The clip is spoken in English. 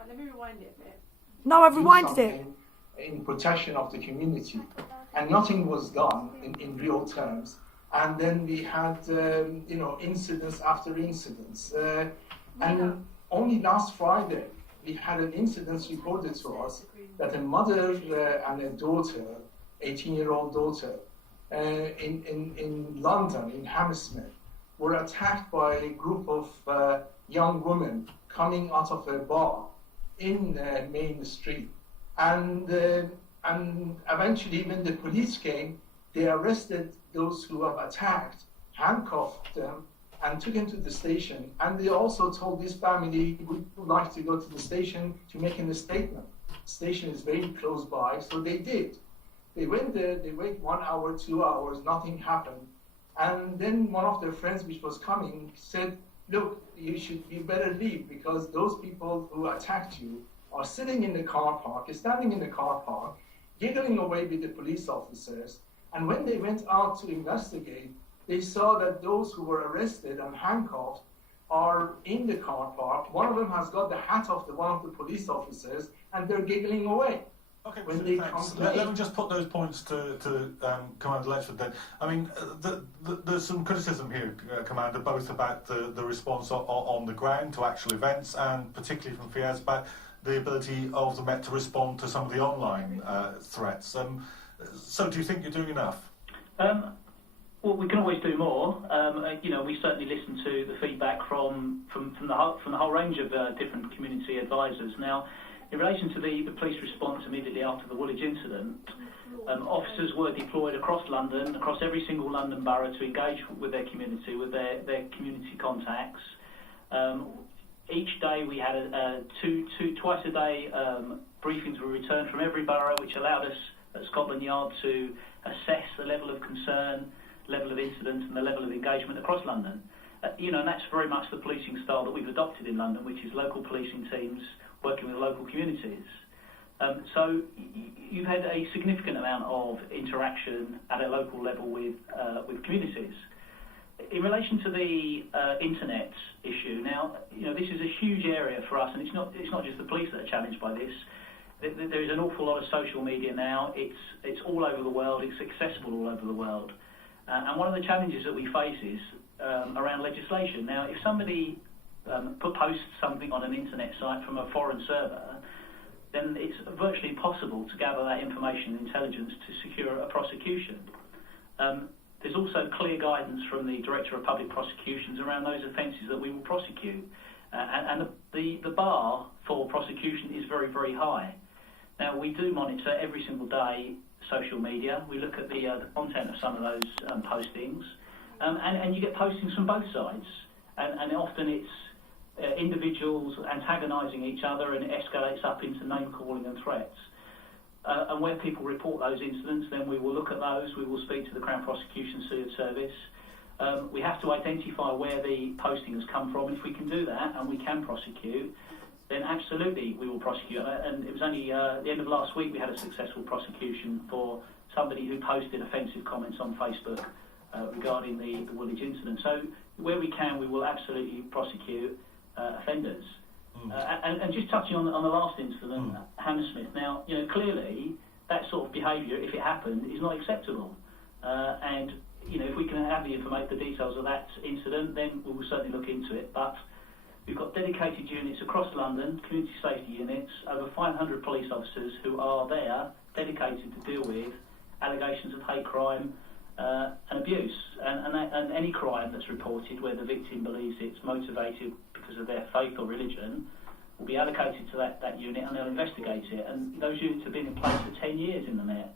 Right, let me rewind it a bit. No, I've rewinded it. In protection of the community, and nothing was done in real terms. And then we had, incidents after incidents. And only last Friday, we had an incident reported to us that a mother and a daughter, 18-year-old daughter, in London, in Hammersmith, were attacked by a group of young women coming out of a bar in the main street. And eventually, when the police came, they arrested those who have attacked, handcuffed them, and took them to the station. And they also told this family, we would like to go to the station to make a statement. The station is very close by, so they did. They went there, they waited 1 hour, 2 hours, nothing happened. And then one of their friends, which was coming, said, look, you better leave, because those people who attacked you are sitting in the car park, standing in the car park, giggling away with the police officers. And when they went out to investigate, they saw that those who were arrested and handcuffed are in the car park. One of them has got the hat of one of the police officers, and they're giggling away. Okay, when they thanks. Let me just put those points to Commander Letchford then. I mean, there's some criticism here, Commander, both about the response on the ground to actual events, and particularly from Fiazbak, the ability of the Met to respond to some of the online threats. So do you think you're doing enough? Well, we can always do more. We certainly listen to the feedback from the whole range of different community advisors. Now, in relation to the police response immediately after the Woolwich incident, officers were deployed across London, across every single London borough, to engage with their community, with their community contacts. Each day we had twice a day briefings were returned from every borough, which allowed us at Scotland Yard to assess the level of concern, level of incident, and the level of engagement across London. And that's very much the policing style that we've adopted in London, which is local policing teams working with local communities. So you've had a significant amount of interaction at a local level with communities. In relation to the internet issue, now this is a huge area for us, and it's not just the police that are challenged by this. There is an awful lot of social media now. It's all over the world. It's accessible all over the world, and one of the challenges that we face is around legislation. Now, if somebody posts something on an internet site from a foreign server, then it's virtually impossible to gather that information and intelligence to secure a prosecution. There's also clear guidance from the Director of Public Prosecutions around those offences that we will prosecute. And the bar for prosecution is very, very high. Now, we do monitor every single day social media. We look at the content of some of those postings. And you get postings from both sides. And often it's individuals antagonising each other, and it escalates up into name-calling and threats. And where people report those incidents, then we will look at those. We will speak to the Crown Prosecution Service. We have to identify where the posting has come from. If we can do that and we can prosecute, then absolutely we will prosecute. And it was only at the end of last week we had a successful prosecution for somebody who posted offensive comments on Facebook regarding the Woolwich incident. So where we can, we will absolutely prosecute offenders. And just touching on the last incident, Hammersmith. Now, clearly that sort of behaviour, if it happened, is not acceptable. And if we can have the details of that incident, then we will certainly look into it. But we've got dedicated units across London, community safety units, over 500 police officers who are there, dedicated to deal with allegations of hate crime and abuse. And any crime that's reported where the victim believes it's motivated because of their faith or religion will be allocated to that unit, and they'll investigate it. And those units have been in place for 10 years in the Met.